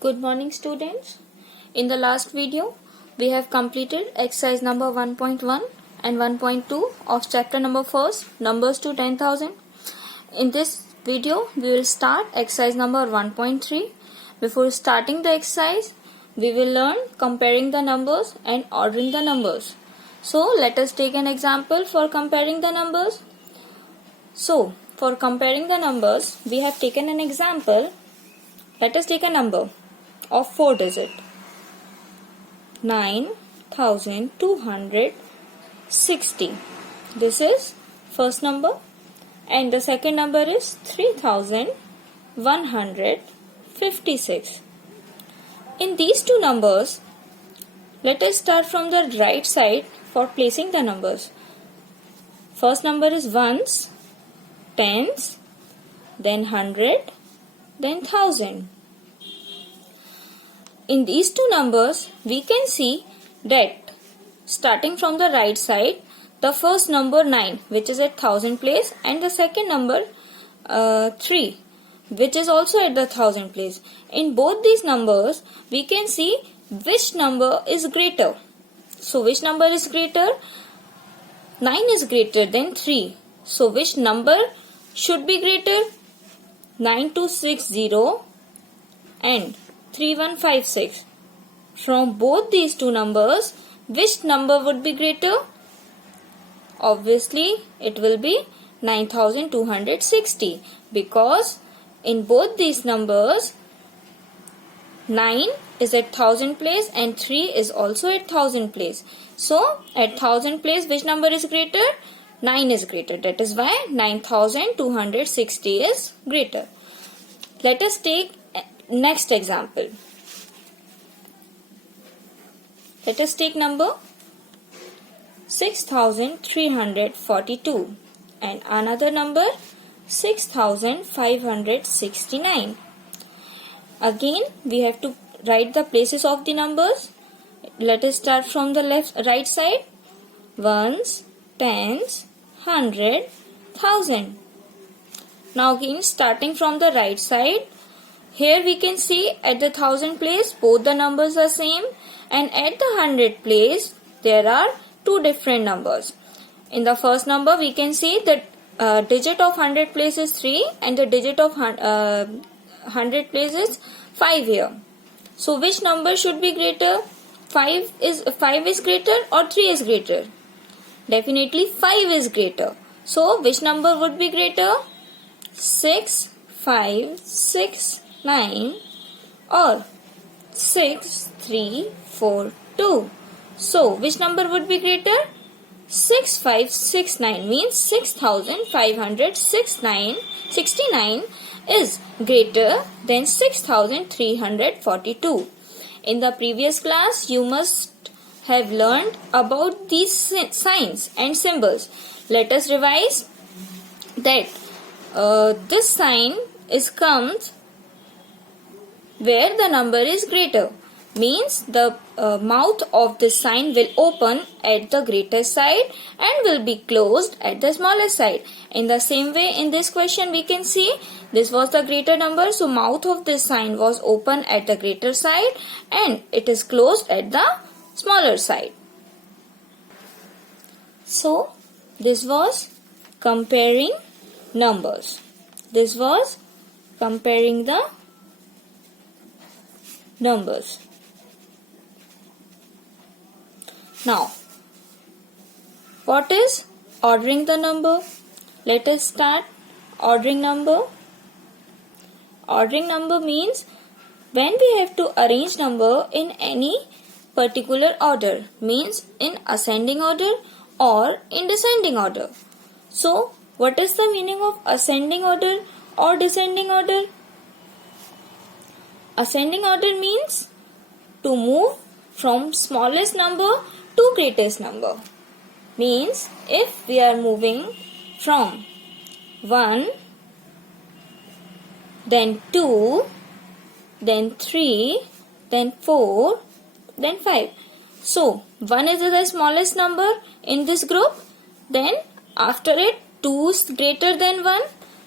Good morning students. In the last video, we have completed exercise number 1.1 and 1.2 of chapter number 1, numbers to 10,000. In this video, we will start exercise number 1.3. Before starting the exercise, we will learn comparing the numbers and ordering the numbers. So, let us take an example for comparing the numbers. So, for comparing the numbers, we have taken an example. Let us take a number of 4 digit 9260. This is first number and the second number is 3156. In these two numbers, let us start from the right side for placing the numbers. First number is ones, tens, then 100, then 1000. In these two numbers, we can see that starting from the right side, the first number 9, which is at 1000 place, and the second number 3, which is also at the 1000 place. In both these numbers, we can see which number is greater. So, which number is greater? 9 is greater than 3. So, which number should be greater? 9260 and 3156. From both these two numbers, which number would be greater? Obviously, it will be 9260 because in both these numbers, 9 is at 1000 place and 3 is also at 1000 place. So, at 1000 place, which number is greater? 9 is greater. That is why 9260 is greater. Let us take next example. Let us take number 6342 and another number 6569. Again, we have to write the places of the numbers. Let us start from the right side. Ones, tens, 100, 1000. Now again, starting from the right side, here we can see at the 1000 place both the numbers are same, and at the 100 place there are two different numbers. In the first number we can see that digit of 100 place is 3 and the digit of 100 place is 5 here. So which number should be greater? 5 is greater or 3 is greater? Definitely 5 is greater. So which number would be greater? 6569 or 6342. So which number would be greater? 6569 means 6569 is greater than 6342. In the previous class, you must have learned about these signs and symbols. Let us revise that this sign comes where the number is greater. Means the mouth of this sign will open at the greater side and will be closed at the smaller side. In the same way, in this question we can see this was the greater number, so mouth of this sign was open at the greater side and it is closed at the smaller side. So this was comparing numbers. This was comparing the numbers. Now, what is ordering the number? Let us start ordering number. Ordering number means when we have to arrange number in any particular order, means in ascending order or in descending order. So, what is the meaning of ascending order or descending order? Ascending order means to move from smallest number to greatest number. Means if we are moving from 1, then 2, then 3, then 4, then 5. So 1 is the smallest number in this group. Then after it 2 is greater than 1.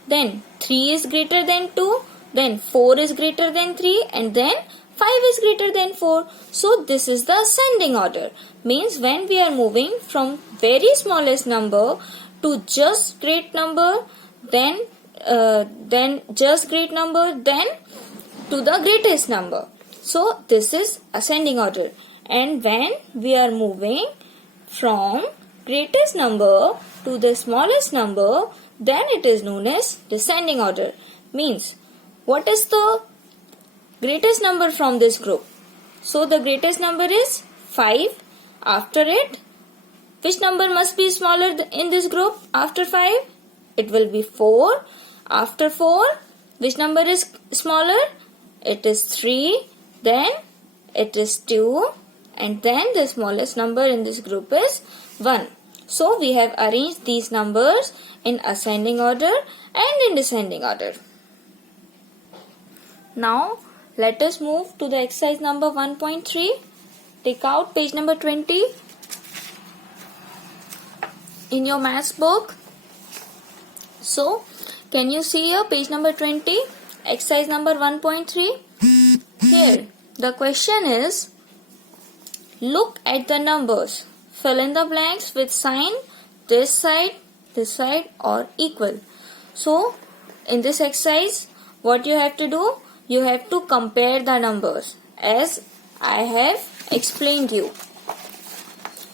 Then 3 is greater than 2. then 4 is greater than 3, and then 5 is greater than 4. So this is the ascending order. Means when we are moving from very smallest number to just great number, then just great number, then to the greatest number. So this is ascending order. And when we are moving from greatest number to the smallest number, then it is known as descending order. Means what is the greatest number from this group? So the greatest number is 5. After it, which number must be smaller in this group after 5? It will be 4. After 4, which number is smaller? It is 3. Then it is 2. And then the smallest number in this group is 1. So we have arranged these numbers in ascending order and in descending order. Now let us move to the exercise number 1.3. Take out page number 20 in your maths book. So can you see here page number 20, exercise number 1.3? Here the question is, look at the numbers. Fill in the blanks with sign this side or equal. So in this exercise, what you have to do? You have to compare the numbers as I have explained you.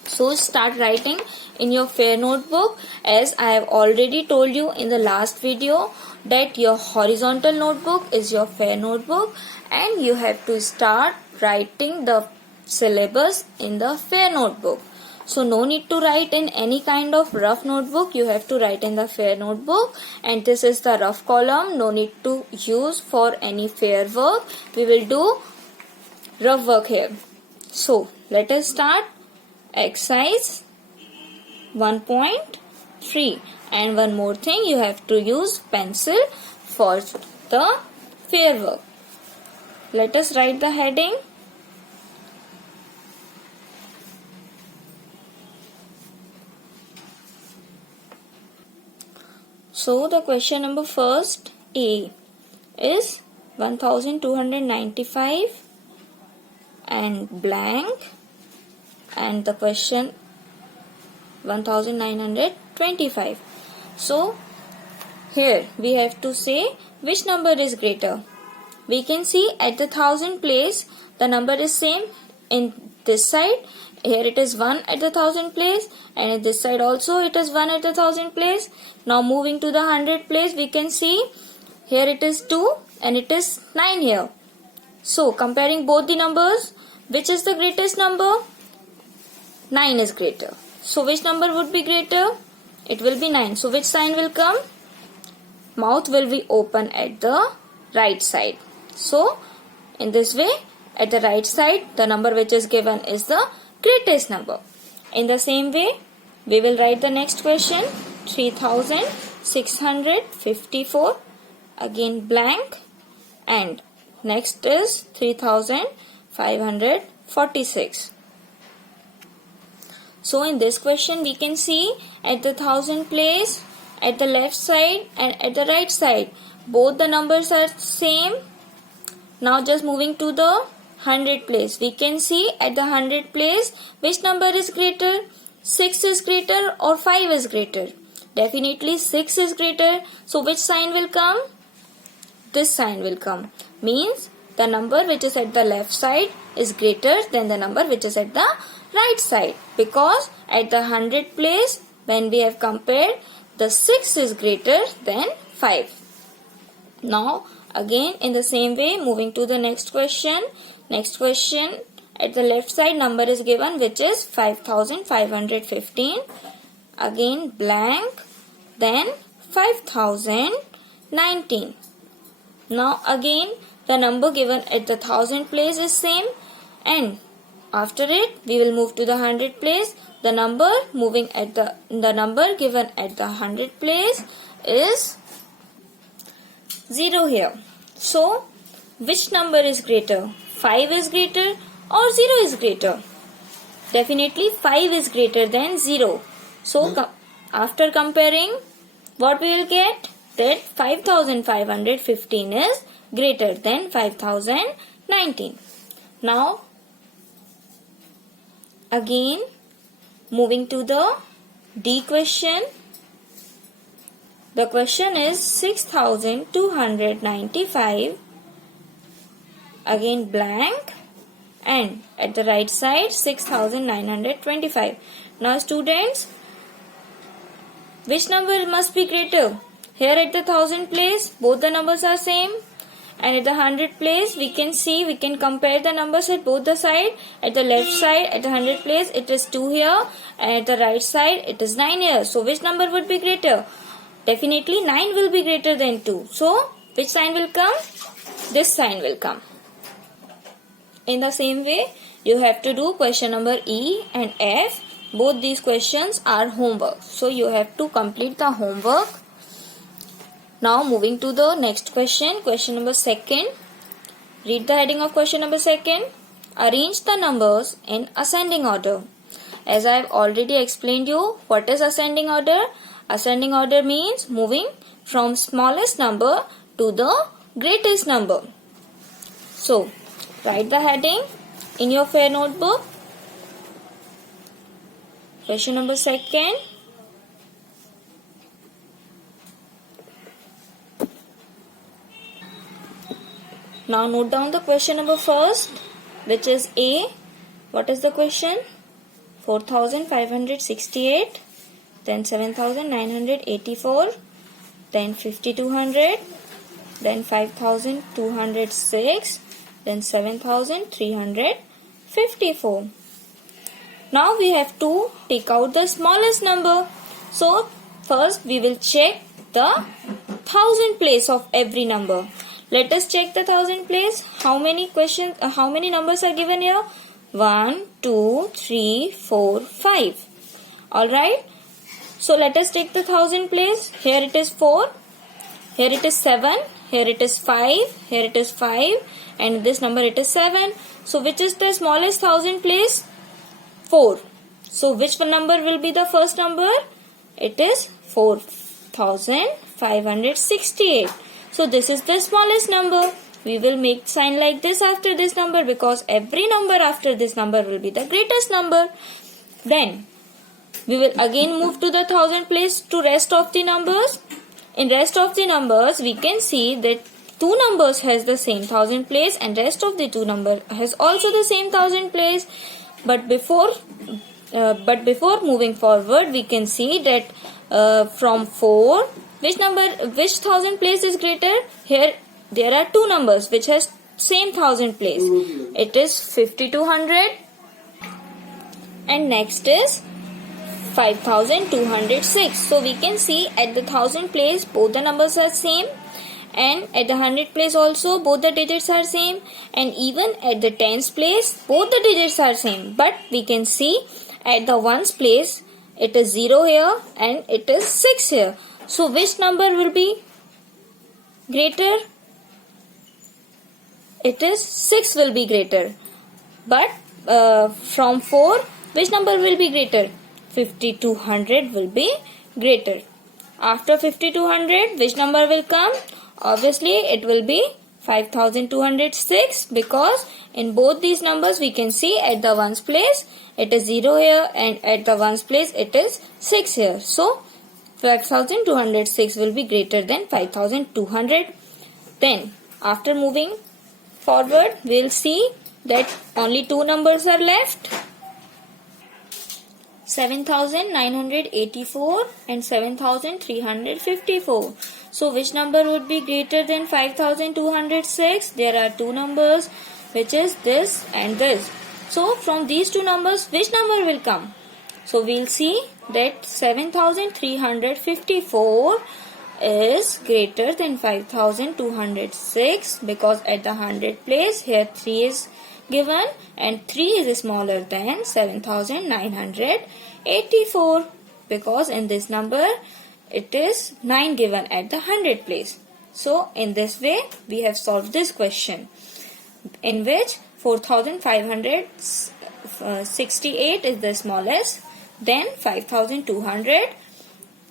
So start writing in your fair notebook. As I have already told you in the last video that your horizontal notebook is your fair notebook, and you have to start writing the syllabus in the fair notebook. So no need to write in any kind of rough notebook. You have to write in the fair notebook, and this is the rough column. No need to use for any fair work. We will do rough work here. So let us start exercise 1.3. And one more thing, you have to use pencil for the fair work. Let us write the heading. So the question number first, A, is 1295 and blank, and the question 1925. So here we have to say which number is greater. We can see at the 1000 place the number is same in this side. Here it is 1 at the 1000 place, and at this side also it is 1 at the 1000 place. Now moving to the 100 place, we can see here it is 2 and it is 9 here. So comparing both the numbers, which is the greatest number? 9 is greater. So which number would be greater? It will be 9. So which sign will come? Mouth will be open at the right side. So in this way, at the right side, the number which is given is the greatest number. In the same way, we will write the next question, 3654, again blank, and next is 3546. So in this question we can see at the 1000 place, at the left side and at the right side, both the numbers are same. Now just moving to the 100 place, we can see at the 100 place which number is greater? 6 is greater or 5 is greater? Definitely 6 is greater. So which sign will come? This sign will come. Means the number which is at the left side is greater than the number which is at the right side, because at the 100 place when we have compared, the 6 is greater than 5. Now again in the same way, moving to the next question. Next question, at the left side number is given which is 5515. Again blank, then 5019. Now again the number given at the 1000 place is same, and after it we will move to the 100 place. The number moving at the number given at the 100 place is 0 here. So which number is greater? 5 is greater or 0 is greater? Definitely 5 is greater than 0. So after comparing, what we will get? That 5515 is greater than 5019. Now again moving to the D question. The question is 6295, again blank, and at the right side 6925. Now students, which number must be greater? Here at the 1000 place both the numbers are same, and at the 100 place we can compare the numbers at both the side. At the left side at the 100 place it is 2 here, and at the right side it is 9 here. So which number would be greater? Definitely 9 will be greater than 2. So which sign will come? This sign will come. In the same way you have to do question number E and F. Both these questions are homework, so you have to complete the homework. Now moving to the next question, question number 2nd. Read the heading of question number 2nd. Arrange the numbers in ascending order. As I have already explained you, what is ascending order? Ascending order means moving from smallest number to the greatest number. So write the heading in your fair notebook. Question number 2nd. Now note down the question number 1st, which is A. What is the question? 4568, then 7984, then 5200, then 5206, then 7354. Now we have to take out the smallest number. So first we will check the 1000 place of every number. Let us check the 1000 place. How many numbers are given here? 1, 2, 3, 4, 5. Alright. So let us take the 1000 place. Here it is 4. Here it is 7. Here it is 5. Here it is 5. And this number it is 7. So which is the smallest 1000 place? 4. So which number will be the first number? It is 4568. So this is the smallest number. We will make sign like this after this number, because every number after this number will be the greatest number. Then we will again move to the 1000 place to rest of the numbers. In rest of the numbers we can see that two numbers has the same 1000 place and rest of the two number has also the same 1000 place. But before moving forward we can see that from 4, which 1000 place is greater? Here there are two numbers which has same 1000 place. It is 5200 and next is 5206. So we can see at the 1000 place both the numbers are same, and at the 100 place also both the digits are same, and even at the tens place both the digits are same. But we can see at the ones place it is 0 here and it is 6 here. So which number will be greater? It is 6 will be greater. But from 4, which number will be greater? 5200 will be greater. After 5200, which number will come? Obviously it will be 5206, because in both these numbers we can see at the ones place it is 0 here and at the ones place it is 6 here. So 5206 will be greater than 5200. Then after moving forward we will see that only two numbers are left, 7984 and 7354. So which number would be greater than 5206? There are two numbers, which is this and this. So from these two numbers which number will come? So we'll see that 7354 is greater than 5206, because at the 100 place here 3 is given and 3 is smaller than 7984, because in this number it is 9 given at the 100 place. So in this way we have solved this question, in which 4568 is the smallest, then 5200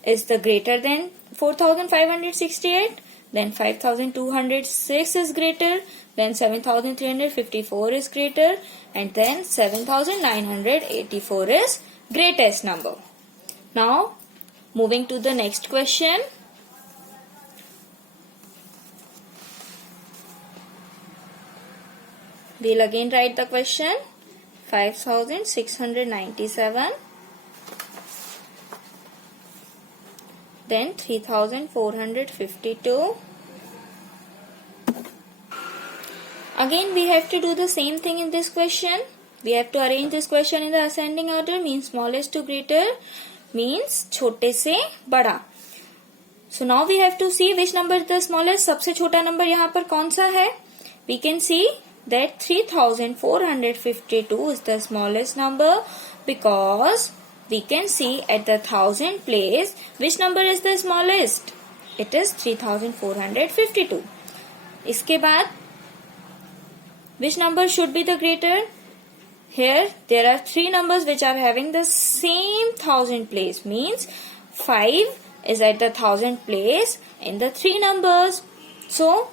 is the greater than 4568, then 5206 is greater, then 7354 is greater, and then 7984 is greatest number. Now moving to the next question. We'll again write the question. 5697, then 3452. Again we have to do the same thing in this question. We have to arrange this question in the ascending order, means smallest to greater, means छोटे से बड़ा. So now we have to see which number is the smallest. सबसे छोटा number यहाँ पर कौन सा है? We can see that 3452 is the smallest number, because we can see at the thousand place which number is the smallest. It is 3452. इसके बाद which number should be the greater? Here there are three numbers which are having the same thousand place, means 5 is at the thousand place in the three numbers. So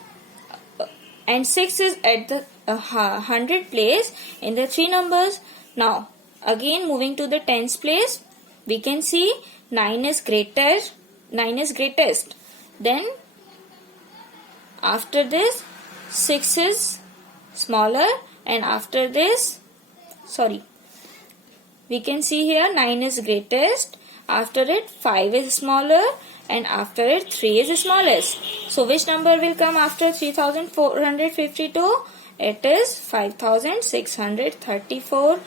and 6 is at the 100 place in the three numbers. Now again moving to the tens place, we can see 9 is greatest. Then after this 6 is smaller, and after this we can see here 9 is greatest, after it 5 is smaller, and after it 3 is smallest. So which number will come after 3452? It is 5634.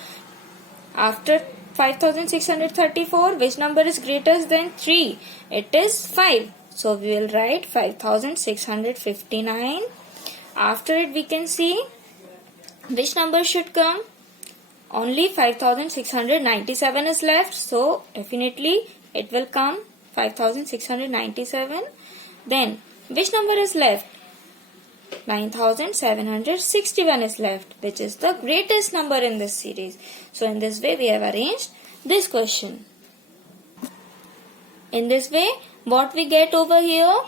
After 5634, which number is greater than 3? It is 5. So we will write 5659. After it we can see which number should come? Only 5697 is left. So definitely it will come 5697. Then which number is left? 9761 is left, which is the greatest number in this series. So in this way we have arranged this question. In this way, what we get over here,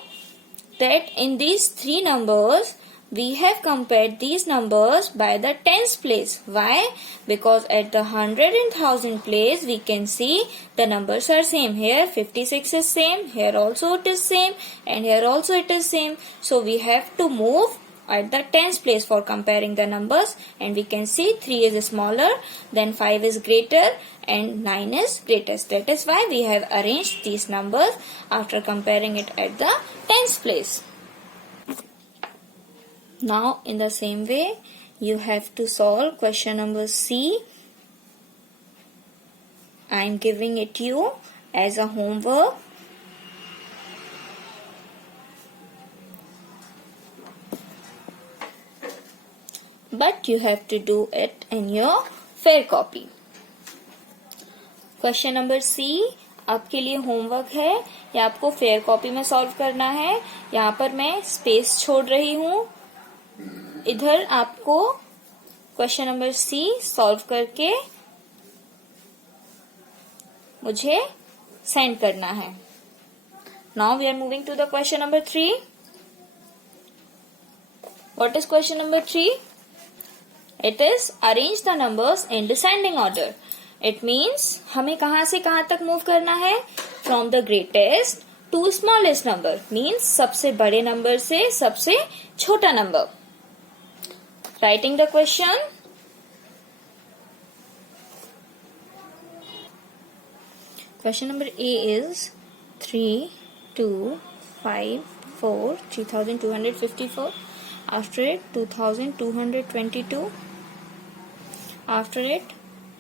that in these three numbers we have compared these numbers by the tens place. Why? Because at the 100 and 1000 place we can see the numbers are same. Here 56 is same, here also it is same, and here also it is same. So we have to move at the tens place for comparing the numbers, and we can see 3 is smaller, then 5 is greater, and 9 is greatest. That is why we have arranged these numbers after comparing it at the tens place. Now in the same way you have to solve question number C. I am giving it to you as a homework. But you have to do it in your fair copy. Question number C आपके लिए homework है, या आपको fair copy में solve करना है. यहाँ पर मैं स्पेस छोड़ रही हूँ. इधर आपको क्वेश्चन नंबर सी सॉल्व करके मुझे सेंड करना है. Now we are moving to the question number 3. What is question number 3? It is arrange the numbers in descending order. It means हमें कहाँ से कहाँ तक मूव करना है? From the greatest to smallest number. Means सबसे बड़े नंबर से सबसे छोटा number. Writing the question. Question number A is 3, 2, 5, 4, 3254. After it 2222. After it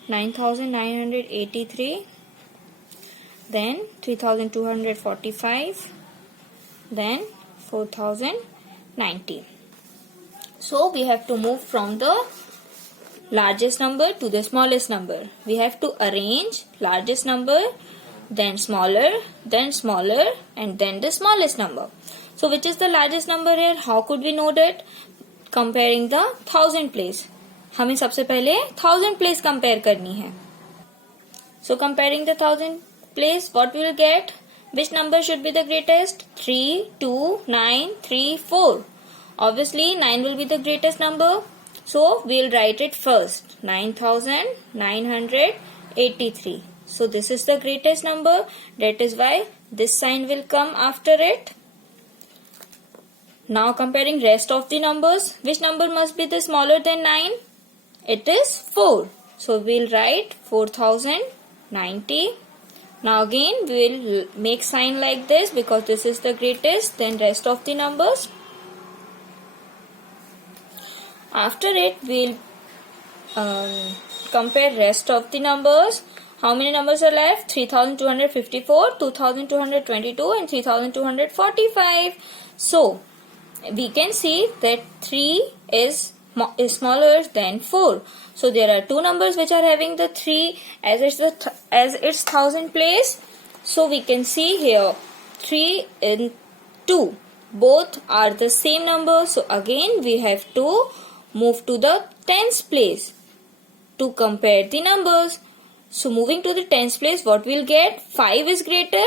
9983, then 3245, then 4090. So we have to move from the largest number to the smallest number. We have to arrange largest number, then smaller, and then the smallest number. So which is the largest number here? How could we know that? Comparing the thousand place. हमें सबसे पहले 1000 place compare करनी है. So comparing the 1000 place, what we will get? Which number should be the greatest? 3, 2, 9, 3, 4. Obviously 9 will be the greatest number. So we'll write it first. 9983. So this is the greatest number. That is why this sign will come after it. Now comparing rest of the numbers. Which number must be the smaller than 9? It is 4. So we'll write 4090. Now again we will make sign like this because this is the greatest. Then rest of the numbers. After it we'll compare rest of the numbers. How many numbers are left? 3254, 2222 and 3245. So we can see that 3 is smaller than 4. So there are two numbers which are having the 3 as its thousand place. So we can see here 3 and 2 both are the same number. So again we have to move to the tens place to compare the numbers. So moving to the tens place, what we'll get? 5 is greater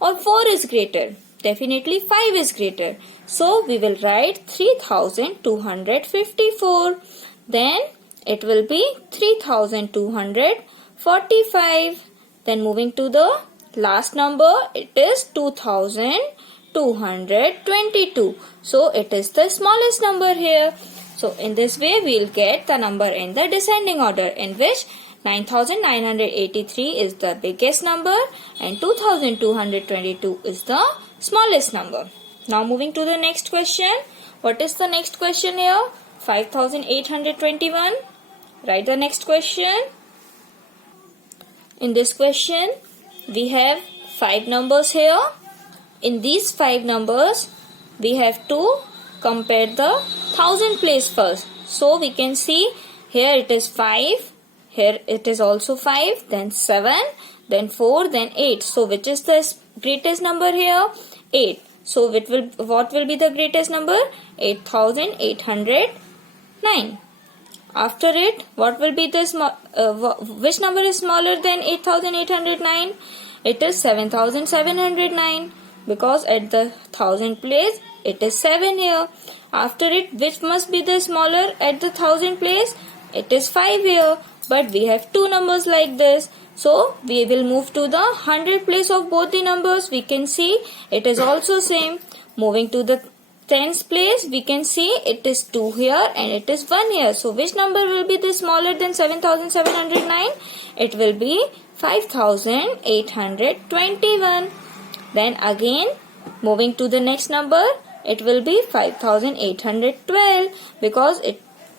or 4 is greater? Definitely 5 is greater. So we will write 3254. Then it will be 3245. Then moving to the last number, it is 2222. So it is the smallest number here. So in this way we will get the number in the descending order, in which 9983 is the biggest number and 2222 is the smallest number. Now moving to the next question. What is the next question here? 5821. Write the next question. In this question we have 5 numbers here. In these 5 numbers we have to compare the thousand place first. So we can see here it is 5. Here it is also 5, then 7, then 4, then 8. So which is the greatest number here? 8. So what will be the greatest number? 8809. After it, what will be the which number is smaller than 8809? It is 7709, because at the thousand place it is 7 here. After it, which must be the smaller at the thousand place? It is 5 here. But we have two numbers like this. So we will move to the 100 place of both the numbers. We can see it is also same. Moving to the tens place, we can see it is 2 here and it is 1 here. So which number will be the smaller than 7709? It will be 5821. Then again moving to the next number, it will be 5812, because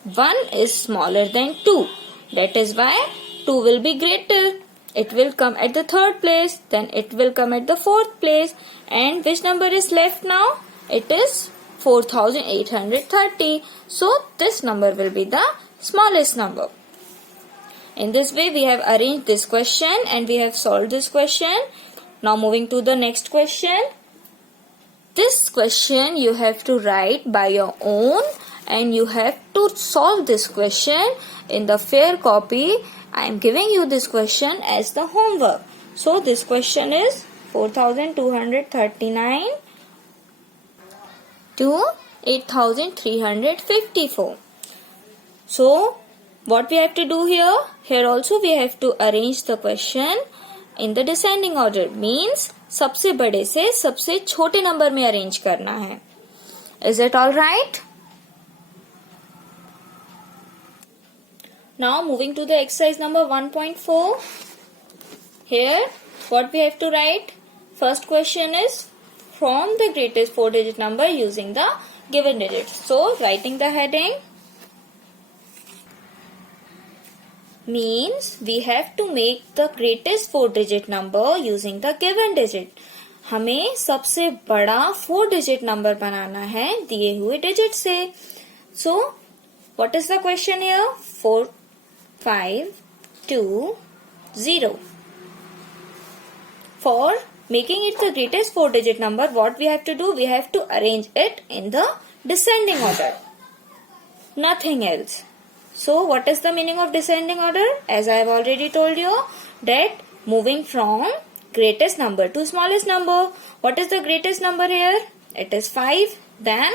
1 is smaller than 2. That is why 2 will be greater. It will come at the third place. Then it will come at the fourth place. And which number is left now? It is 4830. So this number will be the smallest number. In this way we have arranged this question and we have solved this question. Now moving to the next question. This question you have to write by your own, and you have to solve this question in the fair copy. I am giving you this question as the homework. So this question is 4239 to 8354. So what we have to do here? Here also we have to arrange the question in the descending order. Means सबसे बड़े से सबसे छोटे number में arrange करना है. Is it all right? Now moving to the exercise number 1.4. Here what we have to write? First question is from the greatest 4-digit number using the given digits. So writing the heading means we have to make the greatest 4-digit number using the given digit. हमें सबसे बड़ा 4-digit number बनाना है दिए हुए digit से. So what is the question here? 4520. For making it the greatest 4-digit number, what we have to do? We have to arrange it in the descending order. Nothing else. So what is the meaning of descending order? As I have already told you, that moving from greatest number to smallest number. What is the greatest number here? It is 5, then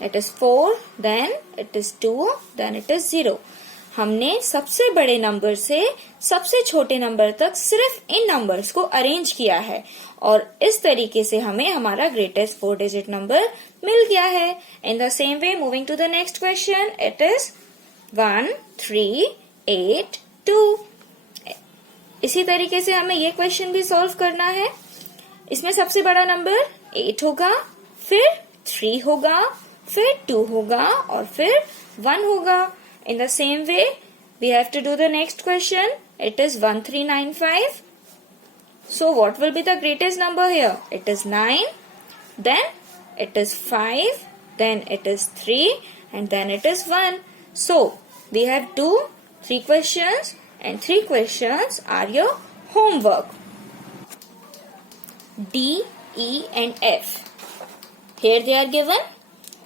it is 4, then it is 2, then it is 0. हमने सबसे बड़े number से सबसे छोटे number तक सिर्फ इन numbers को arrange किया है और इस तरीके से हमें हमारा ग्रेटेस्ट 4 डिजिट नंबर मिल गया है. In the same way moving to the next question, it is 1 3 8 2. इसी तरीके से हमें ये क्वेश्चन भी सॉल्व करना है. इसमें सबसे बड़ा नंबर 8 होगा, फिर 3 होगा, फिर 2 होगा और फिर 1 होगा. In the same way, we have to do the next question. It is 1395. So what will be the greatest number here? It is 9, then it is 5, then it is 3, and then it is 1. So we have 3 questions, and 3 questions are your homework. D, E, and F. Here they are given.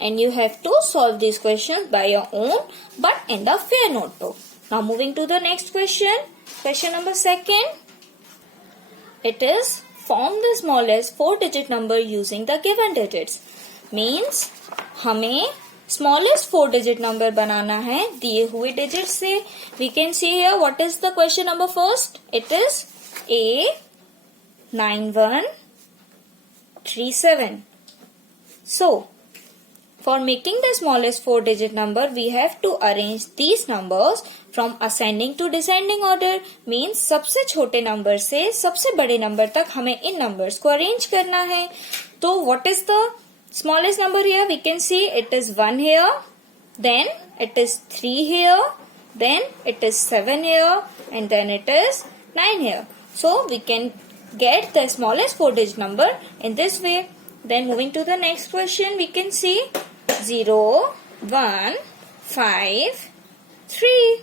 And you have to solve these questions by your own, but in the fair notebook. Now moving to the next question. Question number 2. It is form the smallest 4-digit number using the given digits. Means हमें smallest 4-digit number बनाना है दिए हुए digits से. We can see here what is the question number first. It is A9137. So for making the smallest 4-digit number, we have to arrange these numbers from ascending to descending order. Means सबसे छोटे number से सबसे बड़े number तक हमें इन numbers को arrange करना है. तो what is the smallest number here? We can see it is 1 here, then it is 3 here, then it is 7 here, and then it is 9 here. So we can get the smallest 4-digit number in this way. Then moving to the next question, we can see 0, 1, 5, 3.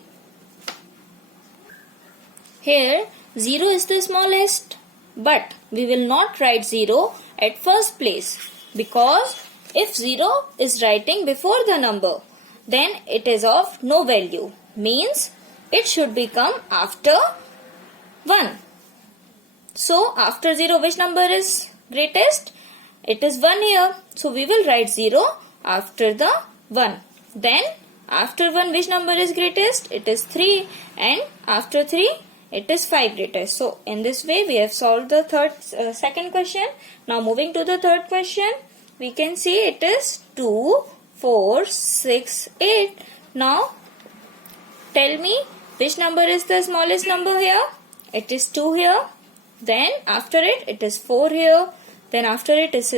Here 0 is the smallest, but we will not write 0 at first place, because if 0 is writing before the number, then it is of no value. Means it should become after 1. So after 0, which number is greatest? It is 1 here. So we will write 0 after the 1. Then after 1, which number is greatest? It is 3. And after 3, it is 5 greatest. So in this way, we have solved the second question. Now moving to the third question, we can see it is 2, 4, 6, 8. Now tell me which number is the smallest number here? It is 2 here. Then after it, it is 4 here. Then after it is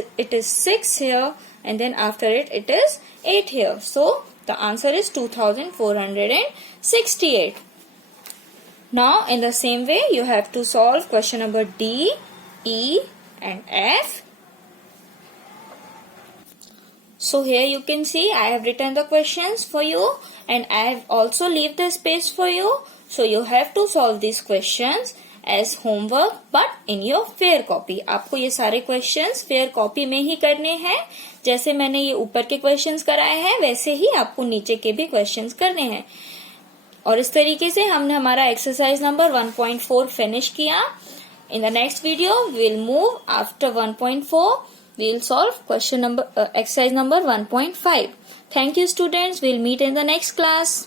6 here. And then after it is 8 here. So the answer is 2468. Now in the same way, you have to solve question number D, E, and F. So here you can see I have written the questions for you, and I have also leave the space for you. So you have to solve these questions as homework, but in your fair copy. आपको ये सारे questions fair copy में ही करने हैं. जैसे मैंने ये ऊपर के questions कराए हैं, वैसे ही आपको नीचे के भी questions करने हैं. और इस तरीके से हमने हमारा exercise number 1.4 finish किया. In the next video, we will move after 1.4. We will solve exercise number 1.5. Thank you, students. We will meet in the next class.